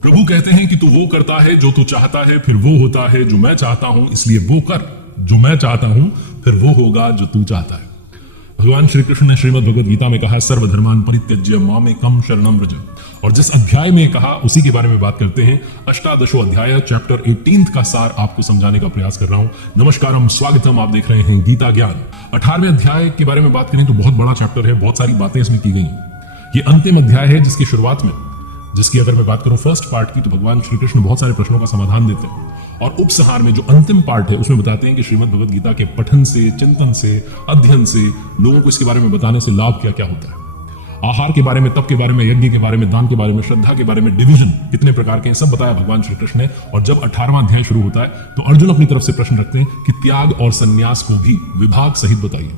प्रभु कहते हैं कि तू वो करता है जो तू चाहता है, फिर वो होता है जो मैं चाहता हूं, इसलिए वो कर जो मैं चाहता हूं, फिर वो होगा जो तू चाहता है। भगवान श्री कृष्ण ने श्रीमद् भगवद गीता में कहा सर्वधर्मान परित्यज्य मामेकं शरणं व्रज, और जिस अध्याय में कहा उसी के बारे में बात करते हैं। अष्टादशो अध्याय चैप्टर 18 का सार आपको समझाने का प्रयास कर रहा हूं। नमस्कारम, स्वागतम, आप देख रहे हैं गीता ज्ञान। 18वें अध्याय के बारे में बात करें तो बहुत बड़ा चैप्टर है, बहुत सारी बातें इसमें की गई हैं। ये अंतिम अध्याय है जिसकी शुरुआत में, जिसकी अगर मैं बात करूं फर्स्ट पार्ट की, तो भगवान श्री कृष्ण बहुत सारे प्रश्नों का समाधान देते हैं, और उपसंहार में जो अंतिम पार्ट है उसमें बताते हैं कि श्रीमद् भगवद गीता के पठन से, चिंतन से, अध्ययन से लोगों को इसके बारे में बताने से लाभ क्या क्या होता है। आहार के बारे में, तप के बारे में, यज्ञ के बारे में, दान के बारे में, श्रद्धा के बारे में, डिवीजन कितने प्रकार के हैं, सब बताया भगवान श्री कृष्ण ने। और जब 18वां अध्याय शुरू होता है तो अर्जुन अपनी तरफ से प्रश्न रखते हैं कि त्याग और संन्यास को भी विभाग सहित बताइए।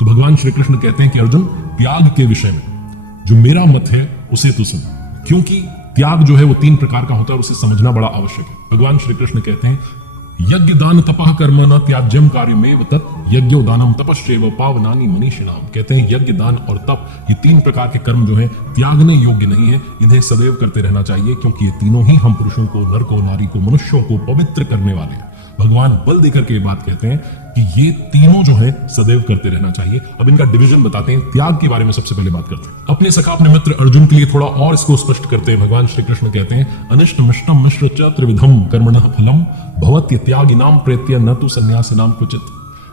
तो भगवान श्री कृष्ण कहते हैं कि अर्जुन, त्याग के विषय में जो मेरा मत है उसे तू सुन, क्योंकि त्याग जो है वो 3 प्रकार का होता है और उसे समझना बड़ा आवश्यक है। भगवान श्री कृष्ण कहते हैं यज्ञ दान तपः कर्म न त्याज्यम कार्यमेव तत् यज्ञो दानम तपश्चैव पावनानि मनीषिणाम। कहते हैं यज्ञ, दान और तप, ये 3 प्रकार के कर्म जो हैं त्यागने योग्य नहीं है, इन्हें सदैव करते रहना चाहिए, क्योंकि ये तीनों ही हम पुरुषों को, नर को, नारी को, मनुष्यों को पवित्र करने वाले हैं। भगवान बल देकर के ये बात कहते हैं कि ये तीनों जो है सदैव करते रहना चाहिए। अब इनका डिवीजन बताते हैं। त्याग के बारे में सबसे पहले बात करते हैं। अपने सखा, अपने मित्र अर्जुन के लिए थोड़ा और इसको स्पष्ट करते हैं। भगवान श्री कृष्ण कहते हैं अनिष्ट मिष्टम मिश्र च त्रिविधम कर्मणः फलम भवत्य त्यागिनाम प्रेत्य न तु सन्यासिनाम क्वचित।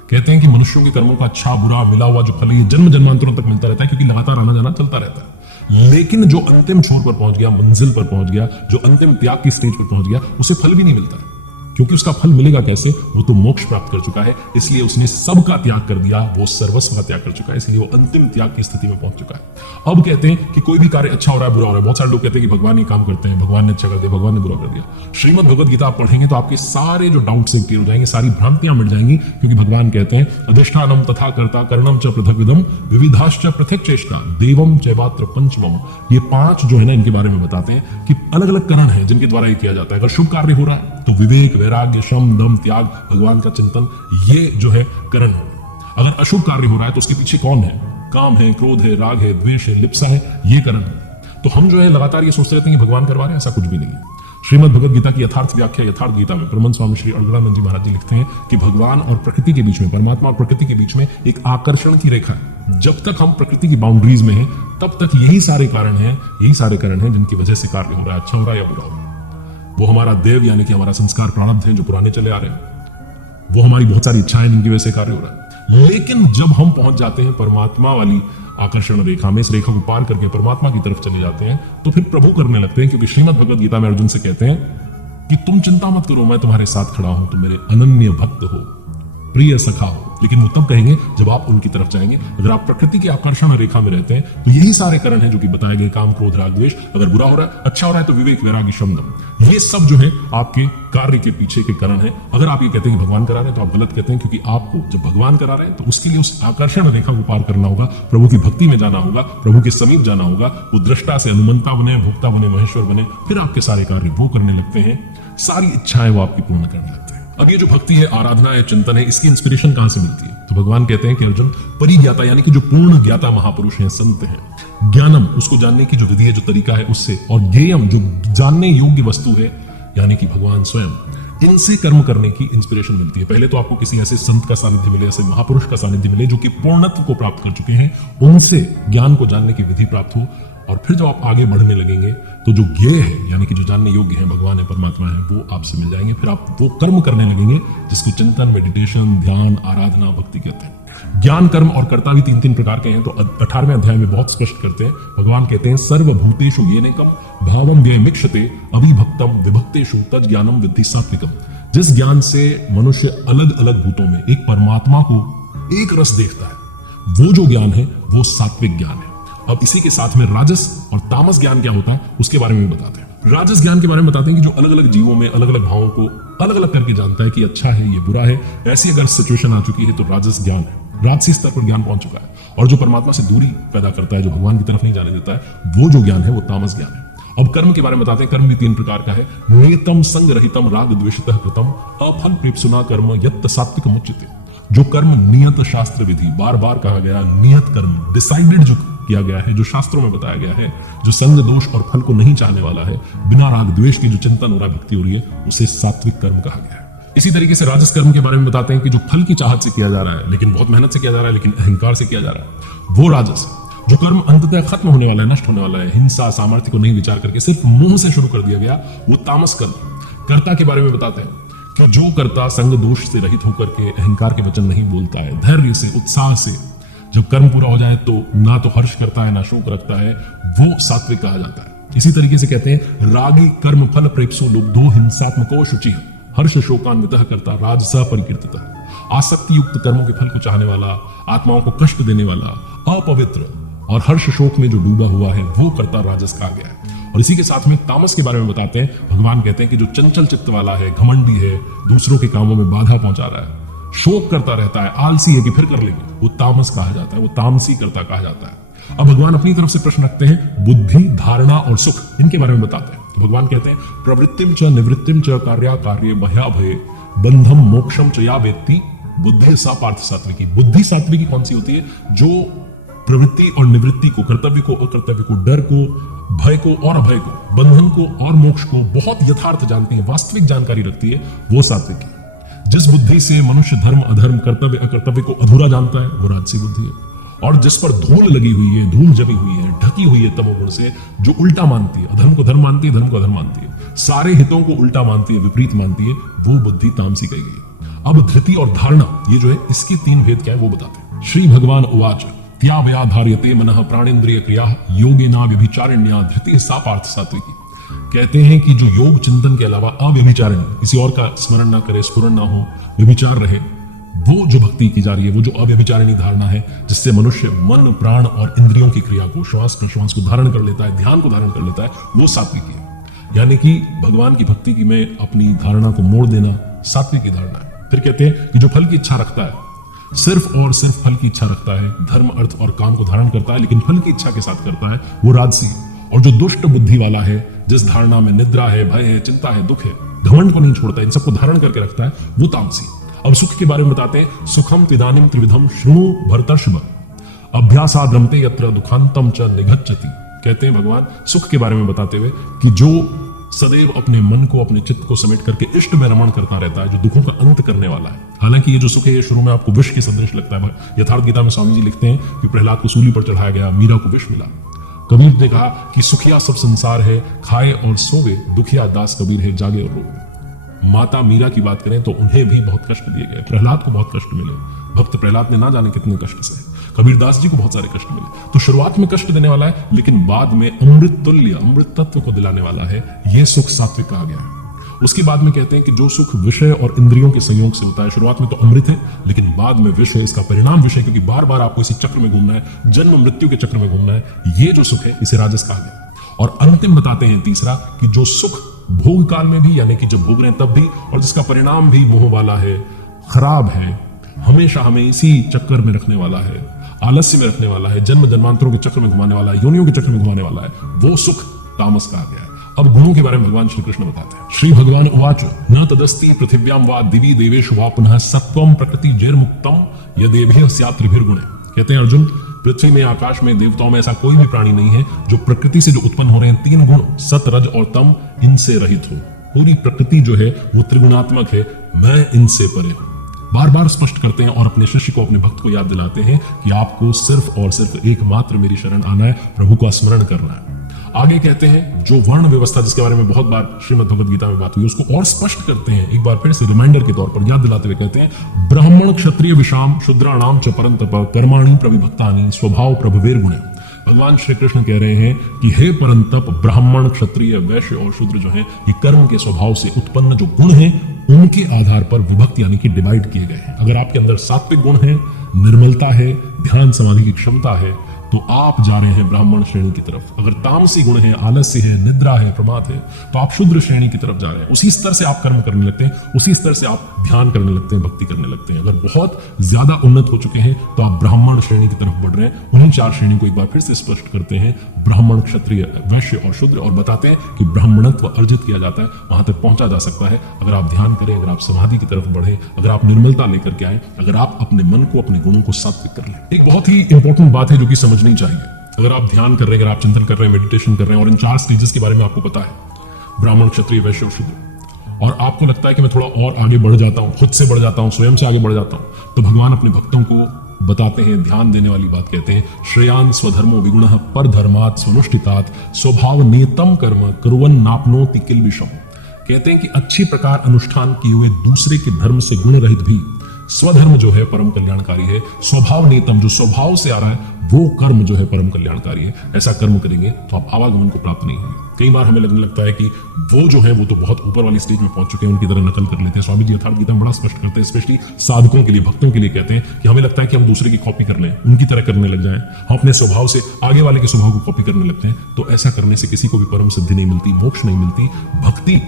कहते हैं कि मनुष्यों के कर्मों का अच्छा बुरा मिला हुआ जो फल है ये जन्म जन्मांतरों तक मिलता रहता है, क्योंकि लगातार आना जाना चलता रहता है। लेकिन जो अंतिम छोर पर पहुंच गया, मंजिल पर पहुंच गया, जो अंतिम त्याग की स्टेज पर पहुंच गया, उसे फल भी नहीं मिलता है, क्योंकि उसका फल मिलेगा कैसे? वो तो मोक्ष प्राप्त कर चुका है, इसलिए उसने सबका त्याग कर दिया, वो सर्वस्व का त्याग कर चुका है, इसलिए वो अंतिम त्याग की स्थिति में पहुंच चुका है। अब कहते हैं कि कोई भी कार्य अच्छा हो रहा है, बुरा हो रहा है, बहुत सारे लोग कहते हैं कि भगवान ये काम करते हैं, भगवान ने अच्छा कर दिया, भगवान ने बुरा कर दिया। श्रीमद् भगवद गीता आप पढ़ेंगे तो आपके सारे जो डाउट से क्लियर हो जाएंगे, सारी भ्रांतियां मिट जाएंगी, क्योंकि भगवान कहते हैं अधिष्ठानम तथा कर्ता कर्णम च पृथग्विदम विविधाश्च पृथक चेष्टा देवम चैवात्र पंचमम। ये 5 जो है ना, इनके बारे में बताते हैं कि अलग अलग करण है जिनके द्वारा ये किया जाता है। अगर शुभ कार्य हो रहा है तो विवेक, वैराग्य, शम, दम, त्याग, भगवान का चिंतन, ये जो है करण है। अगर अशुभ कार्य हो रहा है तो उसके पीछे कौन है? काम है, क्रोध है, राग है, द्वेष है, लिप्सा है, ये करण है। तो हम जो है लगातार ये सोचते रहते हैं कि भगवान करवा रहे हैं, ऐसा कुछ भी नहीं है। श्रीमद् भगवद गीता की यथार्थ व्याख्या यथार्थ गीता में परम स्वामी श्री अड़गड़ानंद जी महाराज जी लिखते हैं कि भगवान और प्रकृति के बीच में, परमात्मा और प्रकृति के बीच में एक आकर्षण की रेखा है। जब तक हम प्रकृति की बाउंड्रीज में हैं तब तक यही सारे कारण हैं, यही सारे कारण हैं जिनकी वजह से कार्य हो रहा है, अच्छा हो रहा है या बुरा हो रहा है। वो हमारा देव यानी कि हमारा संस्कार प्रारब्ध है जो पुराने चले आ रहे हैं, वो हमारी बहुत सारी इच्छाएं जिनकी वजह से कार्य हो रहा है। लेकिन जब हम पहुंच जाते हैं परमात्मा वाली आकर्षण रेखा में, इस रेखा को पार करके परमात्मा की तरफ चले जाते हैं, तो फिर प्रभु करने लगते हैं। क्योंकि श्रीमद् भगवद गीता में अर्जुन से कहते हैं कि तुम चिंता मत करो, मैं तुम्हारे साथ खड़ा हूं, तुम मेरे अनन्य भक्त हो, प्रिय सखा हो। लेकिन वो तब कहेंगे जब आप उनकी तरफ जाएंगे। अगर आप प्रकृति की आकर्षण रेखा में रहते हैं तो यही सारे कारण हैं जो कि बताए गए, काम, क्रोध, राग, द्वेष। अगर बुरा हो रहा है, अच्छा हो रहा है तो विवेक, वैराग्य, शम, दम, ये सब जो है आपके कार्य के पीछे के कारण है। अगर आप ये कहते हैं कि भगवान करा रहे हैं तो आप गलत कहते हैं, क्योंकि आपको जब भगवान करा रहे हैं तो उसके लिए उस आकर्षण रेखा को पार करना होगा, प्रभु की भक्ति में जाना होगा, प्रभु के समीप जाना होगा। वो दृष्टा से अनुमंता बने, भोक्ता बने, महेश्वर बने, फिर आपके सारे कार्य वो करने लगते हैं, सारी इच्छाएं वो आपकी पूर्ण करने लगते हैं। अब ये जो भक्ति है, आराधना है, चिंतन है, इसकी इंस्पिरेशन कहां से मिलती है? तो भगवान कहते हैं कि अर्जुन, परिज्ञाता यानी कि जो पूर्ण ज्ञाता महापुरुष हैं, संत हैं, ज्ञानम उसको जानने की जो विधि है, जो तरीका है, उससे, और ज्ञेयम जो जानने योग्य वस्तु है यानी कि भगवान स्वयं, इनसे कर्म करने की इंस्पिरेशन मिलती है। पहले तो आपको किसी ऐसे संत का सानिध्य मिले, ऐसे महापुरुष का सानिध्य मिले जो कि पूर्णत्व को प्राप्त कर चुके हैं, उनसे ज्ञान को जानने की विधि प्राप्त हो, और फिर जब आप आगे बढ़ने लगेंगे तो जो ज्ञेय है यानी कि जो जानने योग्य है, भगवान है, परमात्मा है, वो आपसे मिल जाएंगे। फिर आप वो कर्म करने लगेंगे जिसको चिंतन, मेडिटेशन, ध्यान, आराधना, भक्ति कहते हैं। ज्ञान, कर्म और कर्ता भी 3-3 प्रकार के हैं। तो 18वें अध्याय में बहुत स्पष्ट करते हैं। भगवान कहते हैं सर्वभूतेषु येनैकं भावं व्ययमीक्षते अविभक्तं विभक्तेषु तद् ज्ञानं विद्धि सात्विकम्। जिस ज्ञान से मनुष्य अलग अलग भूतों में एक परमात्मा को एक रस देखता है, वो जो ज्ञान है वो सात्विक ज्ञान है। अब इसी के साथ में राजस और तामस ज्ञान क्या होता है उसके बारे में बताते हैं। राजस ज्ञान के बारे में बताते हैं कि जो अलग अलग जीवों में अलग अलग भावों को अलग अलग करके जानता है कि अच्छा है, ये बुरा है, ऐसी अगर सिचुएशन आ चुकी है तो राजस ज्ञान है, राजसी स्तर पर ज्ञान पहुंच चुका है। और जो परमात्मा से दूरी पैदा करता है, जो भगवान की तरफ नहीं जाने देता है, वो जो ज्ञान है वो तामस ज्ञान है। अब कर्म के बारे में बताते हैं। कर्म भी 3 प्रकार का है। नियतम संग रहितम राग द्वेषतः कृतम अफल प्रेप्सुना कर्म यत् सात्विकमुच्यते। जो कर्म नियत शास्त्र विधि, बार बार कहा गया नियत कर्म, डिसाइडेड जो किया गया है, जो शास्त्रों में बताया गया है, जो संग दोष और फल को नहीं चाहने वाला है, बिना राग द्वेष की जो चिंतन हो रहा है, भक्ति हो रही है, उसे सात्विक कर्म कहा गया है। इसी तरीके से राजस कर्म के बारे में बताते हैं कि जो फल की चाहत से किया जा रहा है, लेकिन बहुत मेहनत से किया जा रहा है, लेकिन अहंकार से किया जा रहा है, वो राजस है। जो कर्म अंततः खत्म होने वाला है, नष्ट होने वाला है, हिंसा सामर्थ्य को नहीं विचार करके सिर्फ मुंह से शुरू कर दिया गया, वो तामस कर्म। कर्ता के बारे में बताते हैं कि जो कर्ता संग दोष से रहित होकर के अहंकार के वचन नहीं बोलता है, धैर्य से, उत्साह से जब कर्म पूरा हो जाए तो ना तो हर्ष करता है ना शोक रखता है, वो सात्विक कहा जाता है। इसी तरीके से कहते हैं रागी कर्म फल प्रेप्सो लुब्धो हिंसात्मको शुचि, हर्ष शोकान्वितः करता राजसः परिकीर्तितः। आसक्ति युक्त कर्मों के फल को चाहने वाला, आत्माओं को कष्ट देने वाला, अपवित्र और हर्ष शोक में जो डूबा हुआ है, वो कर्ता राजस कहा गया है। और इसी के साथ में तामस के बारे में बताते हैं, भगवान कहते हैं कि जो चंचल चित्त वाला है, घमंडी है, दूसरों के कामों में बाधा पहुंचा रहा है, शोक करता रहता है, आलसी है कि फिर कर लेंगे, वो तामस कहा जाता है, वो तामसी कर्ता कहा जाता है। अब भगवान अपनी तरफ से प्रश्न रखते हैं बुद्धि, धारणा और सुख, इनके बारे में बताते हैं। तो भगवान कहते हैं प्रवृत्तिम च निवृत्तिम च कार्या कार्ये भया भये बंधम मोक्षम च या वेत्ति बुद्धि सा पार्थ सात्विकी। बुद्धि सात्विकी कौन सी होती है? जो प्रवृत्ति और निवृत्ति को, कर्तव्य को, अकर्तव्य को, डर को, भय को और अभय को, बंधन को और मोक्ष को बहुत यथार्थ जानती है, वास्तविक जानकारी रखती है, वो सात्विक है। जिस बुद्धि से मनुष्य धर्म अधर्म, कर्तव्य अकर्तव्य को अधूरा जानता है, वो राजसी बुद्धि है। और जिस पर धूल लगी हुई है, धूल जमी हुई है, ढकी हुई है तमोगुण से, जो उल्टा मानती है, अधर्म को धर्म मानती है, धर्म को अधर्म मानती है, सारे हितों को उल्टा मानती है, विपरीत मानती है, वो बुद्धि तामसी कही गई। अब धृति और धारणा, ये जो है, इसकी तीन भेद क्या है वो बताते हैं। श्री भगवान उवाच त्यावया धार्यते मनः प्राणेन्द्रिय क्रिया योगेना व्यभिचारिण्या धृति सा पार्थ सात्विकी। कहते हैं कि जो योग चिंतन के अलावा अव्यभिचारिणी, किसी और का स्मरण ना करे, स्फुरन ना हो, व्यभिचार रहे, वो जो भक्ति की जा रही है, वो जो अव्यभिचारिणी धारणा है, जिससे मनुष्य मन प्राण और इंद्रियों की क्रिया को, श्वास प्रश्वास को धारण कर लेता है, ध्यान को धारण कर लेता है, वो सात्विकी है। यानी कि भगवान की भक्ति की में अपनी धारणा को मोड़ देना सात्विक की धारणा है। फिर कहते हैं कि जो फल की इच्छा रखता है, सिर्फ और सिर्फ फल की इच्छा रखता है, धर्म अर्थ और काम को धारण करता है, लेकिन फल की इच्छा के साथ करता है, वो राजसी है। और जो दुष्ट बुद्धि वाला है, जिस धारणा में निद्रा है, भय है, चिंता है, दुख है, घमंड को नहीं छोड़ता, इन सबको धारण करके रखता है, वो तामसी। अब सुख के बारे में बताते हैं सुखम तिदानीम त्रिविधम शृणु भरतर्षभ अभ्यासाद् रमते यत्र दुखांतम च निघच्चति। कहते हैं भगवान सुख के बारे में बताते हुए कि जो सदैव अपने मन को, अपने चित्त को समेट करके इष्ट में रमण करता रहता है, जो दुखों का अंत करने वाला है। हालांकि ये जो सुख है, ये शुरू में आपको विष के सदृश लगता है। यथार्थ गीता में स्वामी जी लिखते हैं कि प्रहलाद को सूली पर चढ़ाया गया, मीरा को विष मिला। कबीर ने कहा कि सुखिया सब संसार है, खाए और सोवे, दुखिया दास कबीर है, जागे और रोवे। माता मीरा की बात करें तो उन्हें भी बहुत कष्ट दिए गए, प्रहलाद को बहुत कष्ट मिले, भक्त प्रहलाद ने ना जाने कितने कष्ट सहे, कबीरदास जी को बहुत सारे कष्ट मिले। तो शुरुआत में कष्ट देने वाला है, लेकिन बाद में अमृत तुल्य, अमृत तत्व को दिलाने वाला है, यह सुख सात्विक कहा गया है। उसके बाद में कहते हैं कि जो सुख विषय और इंद्रियों के संयोग से होता है, शुरुआत में तो अमृत है, लेकिन बाद में विष है, इसका परिणाम विषय, क्योंकि बार बार आपको इसी चक्र में घूमना है, जन्म मृत्यु के चक्र में घूमना है, ये जो सुख है, इसे राजस कहा गया। और अंतिम बताते हैं तीसरा कि जो सुख भोग काल में भी, यानी कि जब भोग रहे हैं तब भी, और जिसका परिणाम भी मोह वाला है, खराब है, हमेशा हमें इसी चक्कर में रखने वाला है, आलस्य में रखने वाला है, जन्म जन्मांतरों के चक्र में घुमाने वाला है, योनियों के चक्र में घुमाने वाला है, वो सुख तामस कहा गया है। अब गुणों के बारे में भगवान श्री कृष्ण बताते हैं। श्री भगवान उवाच न तदस्ति पृथिव्याम वा दिवि देवेषु वा पुनः सत्वम प्रकृति जैर्मुक्तम यदेभिः स्यात् त्रिभिर्गुणे। कहते हैं अर्जुन, पृथ्वी में, आकाश में, देवताओं में ऐसा कोई भी प्राणी नहीं है जो प्रकृति से जो उत्पन्न हो रहे हैं तीन गुण, सत रज और तम, इनसे रहित हो। पूरी प्रकृति जो है वो त्रिगुणात्मक है, मैं इनसे परे हूं। बार बार स्पष्ट करते हैं और अपने शिष्य को, अपने भक्त को याद दिलाते हैं कि आपको सिर्फ और सिर्फ एकमात्र मेरी शरण आना है, प्रभु का स्मरण करना है। आगे कहते हैं जो वर्ण व्यवस्था, जिसके बारे में बहुत बार श्रीमद् भगवद गीता में बात हुई, उसको और स्पष्ट करते हैं, एक बार फिर से रिमाइंडर के तौर पर याद दिलाते हुए कहते हैं ब्राह्मण क्षत्रिय विषाम शूद्राणाम च परंतप कर्माणि प्रविभक्तानि स्वभाव प्रभवेर गुणे। भगवान श्री कृष्ण कह रहे हैं कि हे परंतप, ब्राह्मण क्षत्रिय वैश्य और शूद्र जो है, ये कर्म के स्वभाव से उत्पन्न जो गुण हैं, उनके आधार पर विभक्त यानी कि डिवाइड किए गए हैं। अगर आपके अंदर सात्विक गुण है, निर्मलता है, ध्यान समाधि की क्षमता है, तो आप जा रहे हैं ब्राह्मण श्रेणी की तरफ। अगर तामसी गुण है, आलस्य है, निद्रा है, प्रमाद है, तो आप शूद्र श्रेणी की तरफ जा रहे हैं। उसी स्तर से आप कर्म करने लगते हैं, उसी स्तर से आप ध्यान करने लगते हैं, भक्ति करने लगते हैं। अगर बहुत ज्यादा उन्नत हो चुके हैं तो आप ब्राह्मण श्रेणी की तरफ बढ़ रहे हैं। उन्हीं चार श्रेणी को एक बार फिर से स्पष्ट करते हैं, ब्राह्मण, क्षत्रिय, वैश्य और शूद्र, और बताते हैं कि ब्राह्मणत्व अर्जित किया जाता है, वहां तक पहुंचा जा सकता है अगर आप ध्यान करें, अगर आप समाधि की तरफ बढ़े, अगर आप निर्मलता लेकर के आए, अगर आप अपने मन को, अपने गुणों को सात्विक कर लें। एक बहुत ही इंपॉर्टेंट बात है जो कि समझनी चाहिए अगर आप ध्यान कर रहे हैं, अगर आप चिंतन कर रहे हैं, मेडिटेशन कर रहे हैं और इन 4 स्टेजेस के बारे में आपको पता है, ब्राह्मण, क्षत्रिय, वैश्य और शूद्र, और आपको लगता है कि मैं थोड़ा और आगे बढ़ जाता हूं, खुद से बढ़ जाता हूं, स्वयं से आगे बढ़ जाता हूं, तो भगवान अपने भक्तों को बताते हैं, ध्यान देने वाली बात कहते हैं, श्रेयान स्वधर्मो विगुणः पर धर्मात् स्वनुष्ठितात् स्वभाव नियतम कर्म कुर्वन् नाप्नोति किल विषम। कहते हैं कि अच्छी प्रकार अनुष्ठान किए हुए दूसरे के धर्म से गुण रहित भी स्वधर्म जो है परम कल्याणकारी है, स्वभाव नियतम जो स्वभाव से आ रहा है वो कर्म जो है परम कल्याणकारी है। ऐसा कर्म करेंगे तो आप आवागमन को प्राप्त नहीं होंगे। कई बार हमें लगने लगता है कि वो जो है वो तो बहुत ऊपर वाली स्टेज में पहुंच चुके हैं, उनकी तरह नकल कर लेते हैं। स्वामी जी यथार्थ गीता में बड़ा स्पष्ट करते हैं, स्पेशली साधकों के लिए, भक्तों के लिए कहते हैं कि हमें लगता है कि हम दूसरे की कॉपी कर लें, उनकी तरह करने लग जाएं, हम अपने स्वभाव से आगे वाले के स्वभाव को कॉपी करने लगते हैं। तो ऐसा करने से किसी को भी परम सिद्धि नहीं मिलती, मोक्ष नहीं मिलती। भक्ति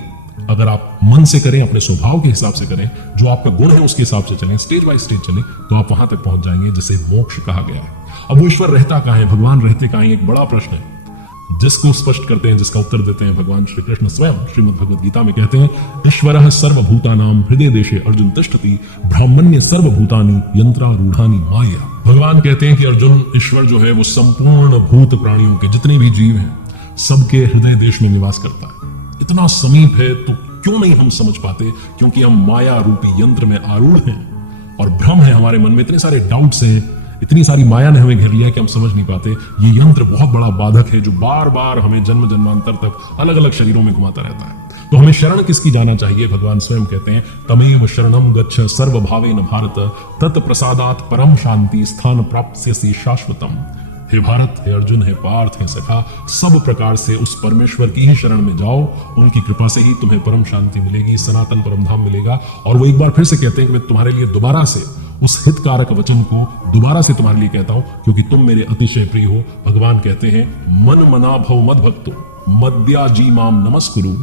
अगर आप मन से करें, अपने स्वभाव के हिसाब से करें, जो आपका गुण है उसके हिसाब से चलें, स्टेज बाय स्टेज चलें, तो आप वहां तक पहुंच जाएंगे जिसे मोक्ष कहा गया है। अब वो ईश्वर रहता कहां है, भगवान रहते कहां है, एक बड़ा प्रश्न है जिसको स्पष्ट करते हैं, जिसका उत्तर देते हैं भगवान श्री कृष्ण स्वयं। श्रीमद् भगवद गीता में कहते हैं, ईश्वरः सर्वभूतानां हृदय देशे अर्जुन तिष्ठति ब्राह्मण्य सर्वभूतानि यंत्रारूढ़ानि माया। भगवान कहते हैं कि अर्जुन, ईश्वर जो है वो संपूर्ण भूत प्राणियों के, जितने भी जीव हैं, सबके हृदय देश में निवास करता है। इतना समीप है तो क्यों नहीं हम समझ पाते, क्योंकि हम माया रूपी यंत्र में आरूढ़ हैं और भ्रम है हमारे मन में, इतने सारे डाउट्स हैं, इतनी सारी माया ने हमें घेर लिया है कि हम समझ नहीं पाते। ये यंत्र बहुत बड़ा बाधक है जो बार बार हमें जन्म जन्मांतर तक अलग अलग शरीरों में घुमाता रहता है। तो हमें शरण किसकी जाना चाहिए? भगवान स्वयं कहते हैं, तमेव शरणम गच्छ सर्वभावेन भारत तत्प्रसादात् परम शांति स्थान प्राप्स्यसि शाश्वतम। हे भारत, हे अर्जुन, हे पार्थ, हे सखा, सब प्रकार से उस परमेश्वर की ही शरण में जाओ, उनकी कृपा से ही तुम्हें परम शांति मिलेगी, सनातन परम धाम मिलेगा। और वो एक बार फिर से कहते हैं कि मैं तुम्हारे लिए दोबारा से उस हितकारक वचन को दोबारा से तुम्हारे लिए कहता हूं, क्योंकि तुम मेरे अतिशय प्रिय हो। भगवान कहते हैं, मन मना भव मद भक्तो मद्या जी माम नमस्कुरु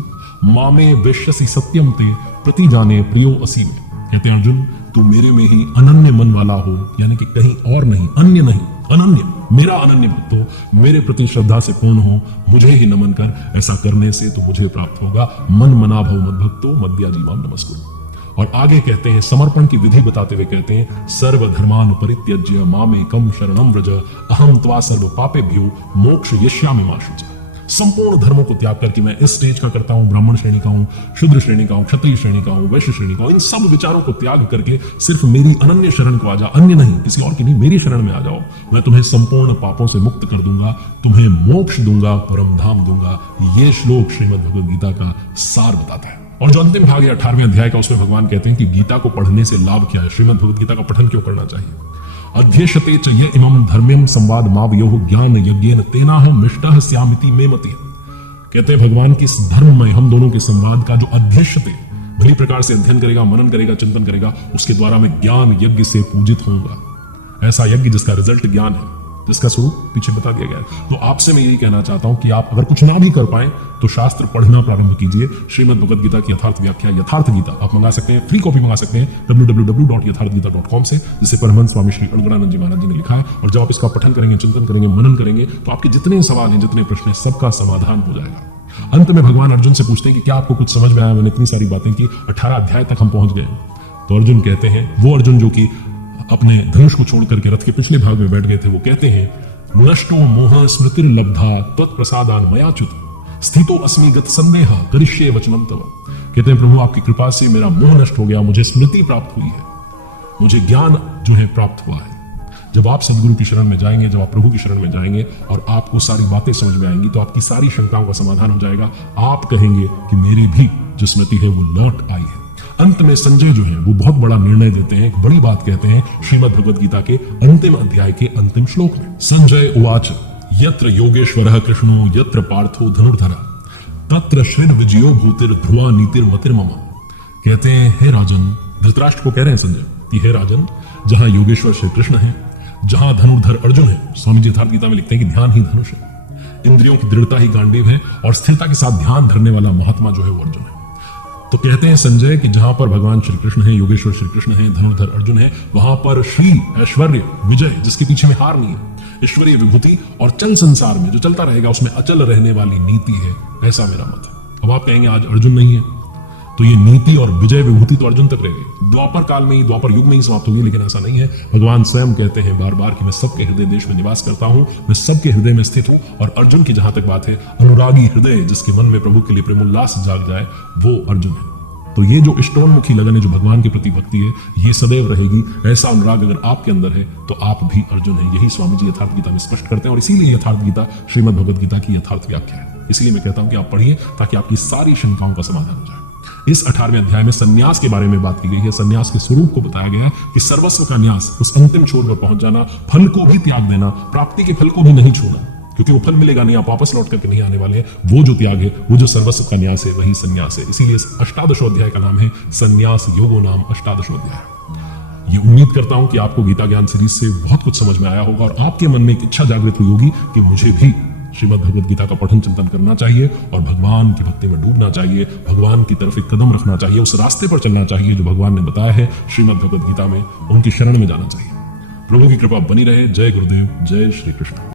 मामे वेश्यसि सत्यम ते प्रति जाने प्रियो असी में। कहते हैं, अर्जुन, तू मेरे में ही अनन्य मन वाला हो, यानी कि कहीं और नहीं, अन्य नहीं, अनन्य, मेरा अनन्य भक्त हो, मेरे प्रति श्रद्धा से पूर्ण हो, मुझे ही नमन कर। ऐसा करने से तो मुझे प्राप्त होगा। मन मना भव मद भक्तो मद्या जी माम नमस्कुरु। और आगे कहते हैं, समर्पण की विधि बताते हुए कहते हैं, सर्वधर्मान परित्यज्य मामेकं शरणं व्रज अहं त्वा सर्व पापेभ्यो मोक्षयिष्यामि मा शुचि। संपूर्ण धर्मों को त्याग करके मैं इस स्टेज का करता हूं, ब्राह्मण श्रेणी का हूं, शूद्र श्रेणी का हूं, क्षत्रिय श्रेणी का हूं, वैश्य श्रेणी का हूं, इन सब विचारों को त्याग करके सिर्फ मेरी अनन्य शरण को आ जा, अन्य नहीं, किसी और की नहीं, मेरी शरण में आ जाओ। मैं तुम्हें संपूर्ण पापों से मुक्त कर दूंगा, तुम्हें मोक्ष दूंगा, परम धाम दूंगा। ये श्लोक श्रीमद् भगवद गीता का सार बताता है। और जो अंतिम भाग है 18वें अध्याय का, उसमें भगवान कहते हैं कि गीता को पढ़ने से लाभ क्या है, श्रीमद् भगवद गीता का पठन क्यों करना चाहिए। अध्यक्षते च ये इमं धर्म्यम संवाद मावयोः ज्ञान यज्ञेन तेनाहं मिष्टः स्यामिति मे मति। कहते हैं भगवान की इस धर्म में हम दोनों के संवाद का जो अध्यक्षते, भली प्रकार से अध्ययन करेगा, मनन करेगा, चिंतन करेगा, उसके द्वारा मैं ज्ञान यज्ञ से पूजित होऊंगा। ऐसा यज्ञ जिसका रिजल्ट ज्ञान है, जिसका स्वरूप पीछे बता दिया गया है। तो आपसे मैं यही कहना चाहता हूं कि आप अगर कुछ ना भी कर पाए तो शास्त्र पढ़ना प्रारंभ कीजिए। श्रीमद् भगवद गीता की यथार्थ व्याख्या, यथार्थ गीता आप मंगा सकते हैं, फ्री कॉपी मंगा सकते हैं www.यथार्थगीता.com से, जिसे परमहंस स्वामी श्री अड़गड़ानंद जी महाराज जी ने लिखा है। और जब आप इसका पठन करेंगे, चिंतन करेंगे, मनन करेंगे, तो आपके जितने सवाल हैं, जितने प्रश्न हैं, सबका समाधान हो जाएगा। अंत में भगवान अर्जुन से पूछते हैं कि क्या आपको कुछ समझ में आया? मैंने इतनी सारी बातें की, 18 अध्याय तक हम पहुंच गए। तो अर्जुन कहते हैं, वो अर्जुन जो कि अपने धनुष को छोड़ करके रथ के पिछले भाग में बैठ गए थे, वो कहते हैं, नष्टो मोह स्मृतिर्लब्धा त्वत्प्रसादान् मयाच्युत स्थितो अस्मि गत संदेह करिष्ये वचनं तव। कहते हैं, प्रभु आपकी कृपा से मेरा मोह नष्ट हो गया, मुझे स्मृति प्राप्त हुई है, मुझे ज्ञान जो है प्राप्त हुआ है। जब आप सदगुरु की शरण में जाएंगे, जब आप प्रभु की शरण में जाएंगे और आपको सारी बातें समझ में आएंगी, तो आपकी सारी शंकाओं का समाधान हो जाएगा। आप कहेंगे कि मेरी भी जो स्मृति है वो लौट आई है। अंत में संजय जो है वो बहुत बड़ा निर्णय देते हैं, एक बड़ी बात कहते हैं श्रीमद् भगवद गीता के अंतिम अध्याय के अंतिम श्लोक में। संजय उवाच यत्र योगेश्वरः कृष्णो यत्र पार्थो धनुर्धरः तत्र श्रीन विजयो भूतिर ध्रुवा नीतिर मतिर्मम। कहते हैं, हे राजन, धृतराष्ट्र को कह रहे हैं संजय कि हे राजन, जहां योगेश्वर श्री कृष्ण है, जहां धनुर्धर अर्जुन है, स्वामी जी यथार्थ गीता में लिखते हैं कि ध्यान ही धनुष है, इंद्रियों की दृढ़ता ही गांडीव है, और स्थिरता के साथ ध्यान धरने वाला महात्मा जो है वो अर्जुन है। तो कहते हैं संजय कि जहां पर भगवान श्री कृष्ण है, योगेश्वर श्री कृष्ण है, धनुर्धर अर्जुन है, वहां पर श्री ऐश्वर्य विजय, जिसके पीछे में हार नहीं है, ईश्वरीय विभूति और चल संसार में जो चलता रहेगा उसमें अचल रहने वाली नीति है, ऐसा मेरा मत है। अब आप कहेंगे आज अर्जुन नहीं है, तो तो ये नीति और विजय विभूति तो अर्जुन तक रह गई, द्वापर काल में ही, द्वापर युग में ही समाप्त होगी। लेकिन ऐसा नहीं है। भगवान स्वयं कहते हैं बार बार कि मैं सबके हृदय देश में निवास करता हूं, मैं सबके हृदय में स्थित हूं। और अर्जुन की जहां तक बात है, अनुरागी हृदय जिसके मन में प्रभु के लिए प्रेमोल्लास जाग जाए, वो अर्जुन है। तो ये जो इष्टोन्मुखी लगन है, जो भगवान के प्रति भक्ति है, ये सदैव रहेगी। ऐसा अनुराग अगर आपके अंदर है तो आप भी अर्जुन है। यही स्वामी जी यथार्थ गीता में स्पष्ट करते हैं। और इसीलिए यथार्थ गीता श्रीमद् भगवद गीता की यथार्थ व्याख्या है। इसलिए मैं कहता हूं कि आप पढ़िए ताकि आपकी सारी शंकाओं का समाधान हो जाए। इस 18वें अध्याय में सन्यास के बारे में बात की गई है। सन्यास के स्वरूप को बताया गया कि सर्वस्व का न्यास, उस अंतिम छोर पर पहुंच जाना, फल को भी त्याग देना, प्राप्ति के फल को भी नहीं छोड़ना, क्योंकि वो फल मिलेगा नहीं, आप वापस लौट करके नहीं आने वाले हैं। वो जो त्याग है, वो जो सर्वस्व का न्यास है, वही सन्यास है। इसीलिए अष्टादशो अध्याय का नाम है संन्यास योगो नाम अष्टादशो अध्याय। ये उम्मीद करता हूं कि आपको गीता ज्ञान सीरीज से बहुत कुछ समझ में आया होगा और आपके मन में एक इच्छा जागृत हुई होगी कि मुझे भी श्रीमद् भगवद गीता का पठन चिंतन करना चाहिए और भगवान की भक्ति में डूबना चाहिए, भगवान की तरफ एक कदम रखना चाहिए, उस रास्ते पर चलना चाहिए जो भगवान ने बताया है श्रीमद् भगवद गीता में, उनकी शरण में जाना चाहिए। प्रभु की कृपा बनी रहे। जय गुरुदेव, जय श्री कृष्ण।